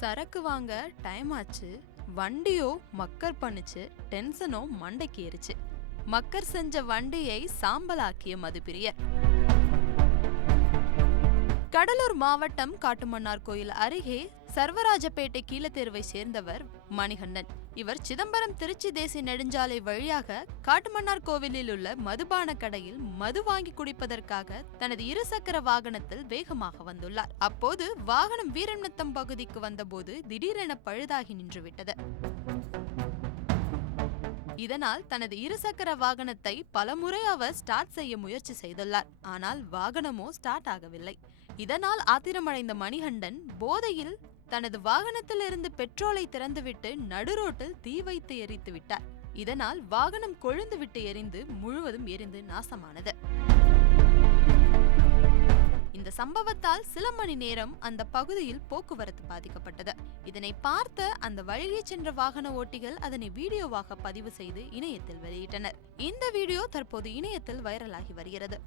சரக்கு வாங்க டைம் ஆச்சு, வண்டியோ மக்கர் பண்ணுச்சு, டென்ஷனோ மண்டைக்கு ஏறிச்சு. மக்கர் செஞ்ச வண்டியை சாம்பலாக்கிய மதுப்பிரியர். கடலூர் மாவட்டம் காட்டுமன்னார் கோயில் அருகே சர்வராஜப்பேட்டை கீழத்தெருவை சேர்ந்தவர் மணிகண்டன். இவர் சிதம்பரம் திருச்சி தேசிய நெடுஞ்சாலை வழியாக காட்டுமன்னார் கோவிலில் உள்ள மதுபான கடையில் மது வாங்கி குடிப்பதற்காக தனது இருசக்கர வாகனத்தில் வேகமாக வந்துள்ளார். அப்போது வாகனம் வீரநத்தம் பகுதிக்கு வந்தபோது திடீரென பழுதாகி நின்றுவிட்டது. இதனால் தனது இருசக்கர வாகனத்தை பலமுறை அவர் ஸ்டார்ட் செய்ய முயற்சி செய்துள்ளார். ஆனால் வாகனமோ ஸ்டார்ட் ஆகவில்லை. இதனால் ஆத்திரமடைந்த மணிகண்டன் போதையில் தனது வாகனத்திலிருந்து பெட்ரோலை திறந்துவிட்டு நடுரோட்டில் தீ வைத்து எரித்து விட்டார். இதனால் வாகனம் கொழுந்துவிட்டு எரிந்து முழுவதும் எரிந்து நாசமானது. இந்த சம்பவத்தால் சில மணி நேரம் அந்த பகுதியில் போக்குவரத்து பாதிக்கப்பட்டது. இதனை பார்த்த அந்த வழியே சென்ற வாகன ஓட்டிகள் அதனை வீடியோவாக பதிவு செய்து இணையத்தில் வெளியிட்டனர். இந்த வீடியோ தற்போது இணையத்தில் வைரலாகி வருகிறது.